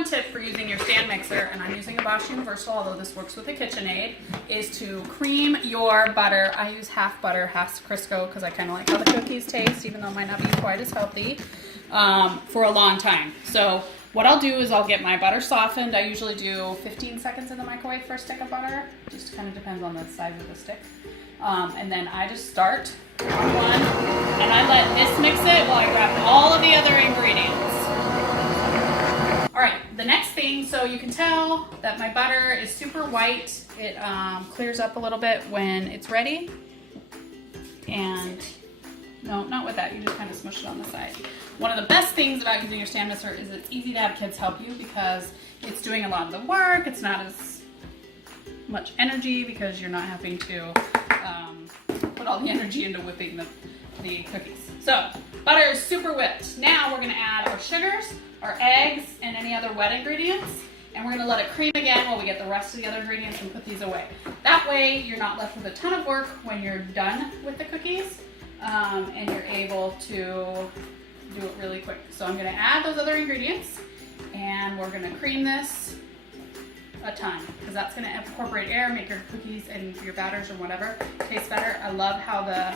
one tip for using your stand mixer, and I'm using a Bosch Universal, although this works with a KitchenAid, is to cream your butter. I use half butter, half Crisco, because I kind of like how the cookies taste, even though it might not be quite as healthy, for a long time. So what I'll do is I'll get my butter softened. I usually do 15 seconds in the microwave for a stick of butter. Just kind of depends on the size of the stick. And then I just start on one, and I let this mix it while I grab all of the other ingredients. All right, the next thing, so you can tell that my butter is super white. It clears up a little bit when it's ready. And no, not with that, you just kind of smush it on the side. One of the best things about using your stand mixer is it's easy to have kids help you because it's doing a lot of the work. It's not as much energy because you're not having to put all the energy into whipping the cookies. So butter is super whipped. Now we're gonna add our sugars, our eggs, and any other wet ingredients. And we're gonna let it cream again while we get the rest of the other ingredients and put these away. That way you're not left with a ton of work when you're done with the cookies, and you're able to do it really quick. So I'm gonna add those other ingredients, and we're gonna cream this a ton, because that's gonna incorporate air, make your cookies and your batters or whatever taste better. I love how the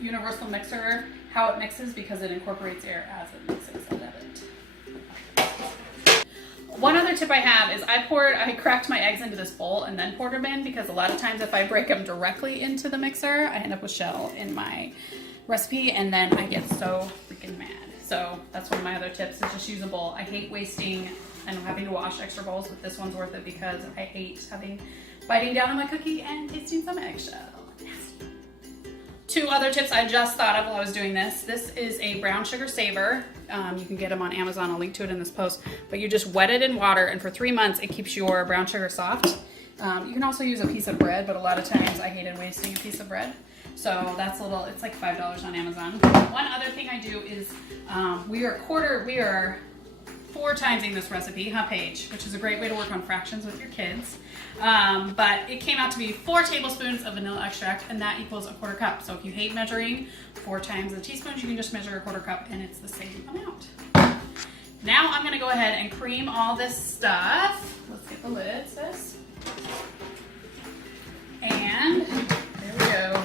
universal mixer, how it mixes, because it incorporates air as it mixes. I love it. One other tip I have is I cracked my eggs into this bowl and then poured them in, because a lot of times if I break them directly into the mixer, I end up with shell in my recipe, and then I get so freaking mad. So that's one of my other tips, is just use a bowl. I hate wasting and having to wash extra bowls, but this one's worth it because I hate biting down on my cookie and tasting some eggshell. Nasty. Two other tips I just thought of while I was doing this. This is a brown sugar saver. You can get them on Amazon. I'll link to it in this post. But you just wet it in water, and for 3 months it keeps your brown sugar soft. You can also use a piece of bread, but a lot of times I hated wasting a piece of bread. So that's it's like $5 on Amazon. One other thing I do is we are 4 timesing this recipe, Paige, which is a great way to work on fractions with your kids. But it came out to be 4 tablespoons of vanilla extract, and that equals a 1/4 cup. So if you hate measuring 4 times the teaspoons, you can just measure a 1/4 cup, and it's the same amount. Now I'm gonna go ahead and cream all this stuff. Let's get the lid, sis. And there we go.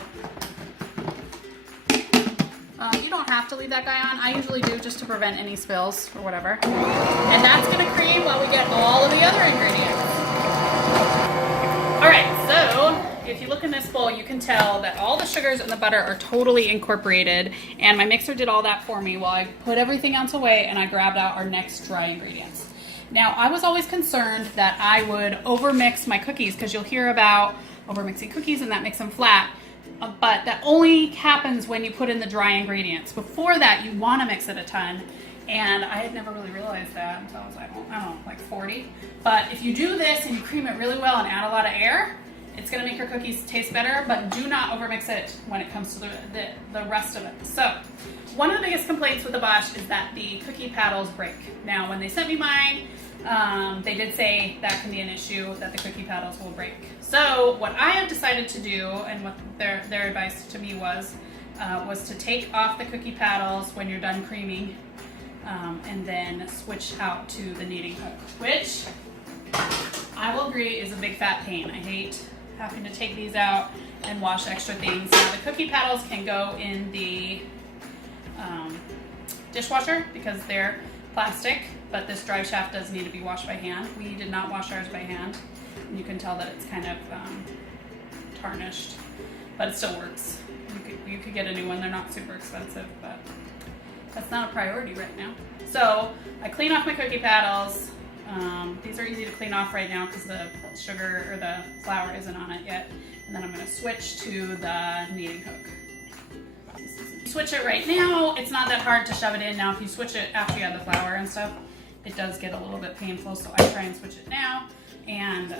You don't have to leave that guy on. I usually do, just to prevent any spills or whatever. And that's gonna cream while we get all of the other ingredients. All right, so if you look in this bowl, you can tell that all the sugars and the butter are totally incorporated, and my mixer did all that for me while I put everything else away and I grabbed out our next dry ingredients. Now, I was always concerned that I would overmix my cookies, because you'll hear about overmixing cookies and that makes them flat. But that only happens when you put in the dry ingredients. Before that, you want to mix it a ton. And I had never really realized that until I was like, I don't know, like 40. But if you do this and you cream it really well and add a lot of air, it's going to make your cookies taste better, but do not overmix it when it comes to the rest of it. So one of the biggest complaints with the Bosch is that the cookie paddles break. Now, when they sent me mine, they did say that can be an issue, that the cookie paddles will break. So what I have decided to do, and what their advice to me was to take off the cookie paddles when you're done creaming, and then switch out to the kneading hook, which I will agree is a big fat pain. I hate having to take these out and wash extra things. Now the cookie paddles can go in the dishwasher because they're plastic, but this drive shaft does need to be washed by hand. We did not wash ours by hand. And you can tell that it's kind of tarnished, but it still works. You could get a new one. They're not super expensive, but that's not a priority right now. So I clean off my cookie paddles. These are easy to clean off right now because the sugar or the flour isn't on it yet. And then I'm going to switch to the kneading hook. Switch it right now. It's not that hard to shove it in. Now if you switch it after you add the flour and stuff, it does get a little bit painful, so I try and switch it now, and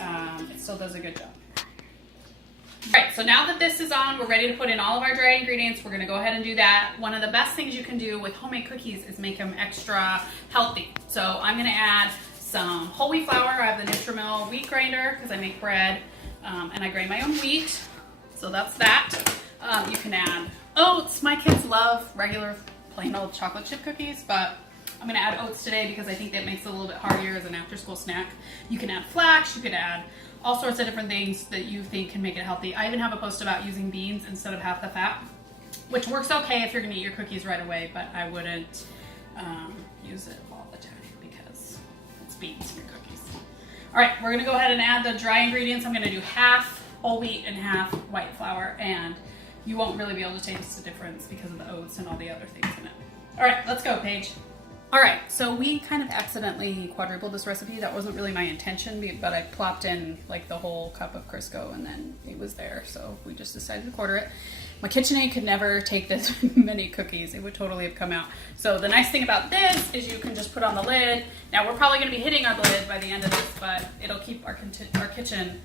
it still does a good job. All right, so now that this is on, we're ready to put in all of our dry ingredients. We're gonna go ahead and do that. One of the best things you can do with homemade cookies is make them extra healthy. So I'm gonna add some whole wheat flour. I have the Nutrimil wheat grinder because I make bread, and I grind my own wheat, so that's that. You can add oats. My kids love regular plain old chocolate chip cookies, but I'm gonna add oats today because I think that makes it a little bit heartier as an after school snack. You can add flax, you could add all sorts of different things that you think can make it healthy. I even have a post about using beans instead of half the fat, which works okay if you're gonna eat your cookies right away, but I wouldn't use it all the time because it's beans in your cookies. All right, we're gonna go ahead and add the dry ingredients. I'm gonna do half whole wheat and half white flour, and you won't really be able to taste the difference because of the oats and all the other things in it. All right, let's go, Paige. All right, so we kind of accidentally quadrupled this recipe. That wasn't really my intention, but I plopped in like the whole cup of Crisco and then it was there. So we just decided to quarter it. My KitchenAid could never take this many cookies. It would totally have come out. So the nice thing about this is you can just put on the lid. Now we're probably gonna be hitting our lid by the end of this, but it'll keep our kitchen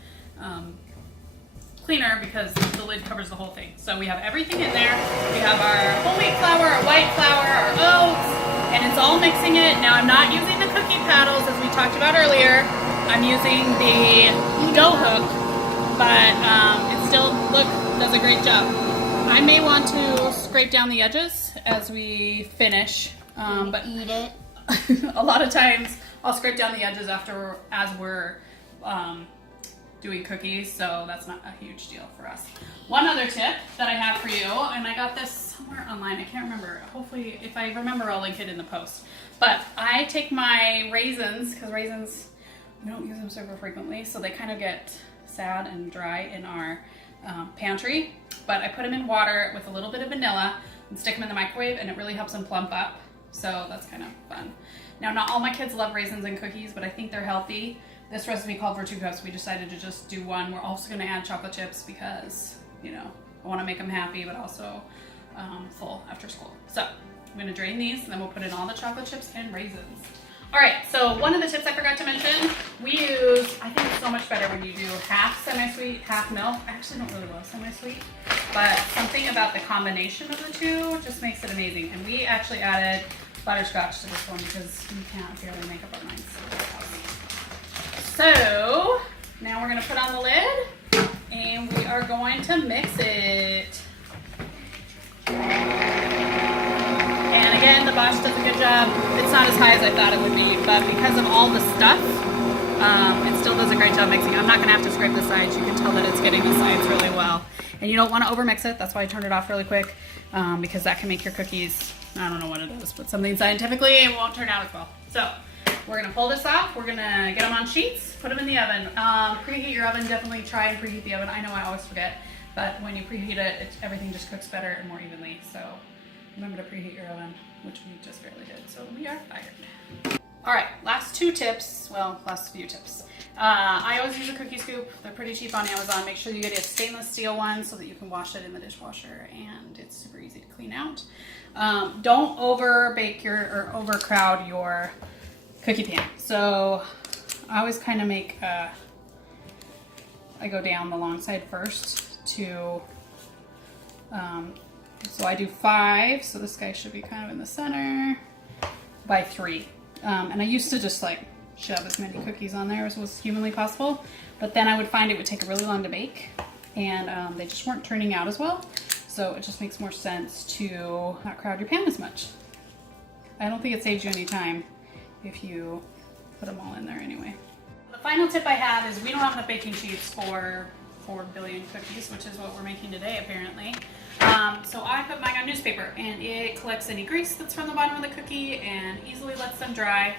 cleaner because the lid covers the whole thing. So we have everything in there. We have our whole wheat flour, our white flour, our oats, and it's all mixing it. Now I'm not using the cookie paddles as we talked about earlier. I'm using the dough hook, but it still, look, does a great job. I may want to scrape down the edges as we finish, but eat it. a lot of times I'll scrape down the edges as we're doing cookies, so that's not a huge deal for us. One other tip that I have for you, and I got this somewhere online, I can't remember. Hopefully, if I remember, I'll link it in the post. But I take my raisins, because raisins, we don't use them super frequently, so they kind of get sad and dry in our pantry. But I put them in water with a little bit of vanilla and stick them in the microwave, and it really helps them plump up. So that's kind of fun. Now, not all my kids love raisins in cookies, but I think they're healthy. This recipe called for 2 cups. We decided to just do 1. We're also going to add chocolate chips because, you know, I want to make them happy, but also full after school. So I'm going to drain these, and then we'll put in all the chocolate chips and raisins. All right, so one of the tips I forgot to mention, we use, I think it's so much better when you do half semi-sweet, half milk. I actually don't really love semi-sweet, but something about the combination of the two just makes it amazing. And we actually added butterscotch to this one because we can't barely make up our minds. So now we're going to put on the lid and we are going to mix it. And again, the Bosch does a good job. It's not as high as I thought it would be, but because of all the stuff, it still does a great job mixing. I'm not going to have to scrape the sides. You can tell that it's getting the sides really well. And you don't want to overmix it. That's why I turned it off really quick, because that can make your cookies, I don't know what it is, but something scientifically, it won't turn out as well. So we're going to pull this off. We're going to get them on sheets, put them in the oven. Preheat your oven. Definitely try and preheat the oven. I know I always forget, but when you preheat it, everything just cooks better and more evenly. So remember to preheat your oven, which we just barely did. So we are fired. All right, last 2 tips. Well, last few tips. I always use a cookie scoop. They're pretty cheap on Amazon. Make sure you get a stainless steel one so that you can wash it in the dishwasher, and it's super easy to clean out. Don't overcrowd your cookie pan. So I always kind of make, I go down the long side first to, so I do 5, so this guy should be kind of in the center, by 3. And I used to just like shove as many cookies on there as was humanly possible, but then I would find it would take really long to bake, and they just weren't turning out as well. So it just makes more sense to not crowd your pan as much. I don't think it saves you any time if you put them all in there anyway. The final tip I have is we don't have enough baking sheets for 4 billion cookies, which is what we're making today apparently. So I put mine on newspaper, and it collects any grease that's from the bottom of the cookie and easily lets them dry.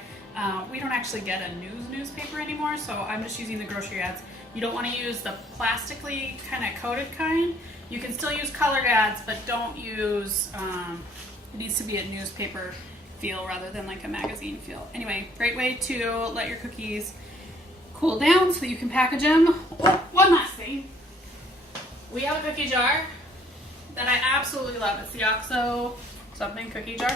We don't actually get a newspaper anymore, so I'm just using the grocery ads. You don't want to use the plastically kind of coated kind. You can still use colored ads, but don't use, it needs to be a newspaper feel rather than like a magazine feel. Anyway, great way to let your cookies cool down so that you can package them. Oh, one last thing. We have a cookie jar that I absolutely love. It's the OXO something cookie jar.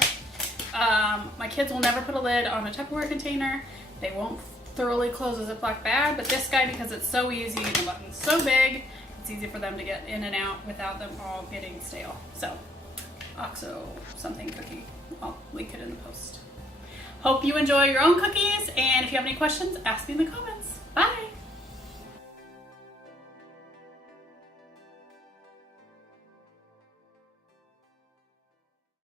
My kids will never put a lid on a Tupperware container. They won't thoroughly close a Ziploc bag, but this guy, because it's so easy, the button's so big, it's easy for them to get in and out without them all getting stale. So, OXO something cookie. I'll link it in the post. Hope you enjoy your own cookies, and if you have any questions, ask me in the comments.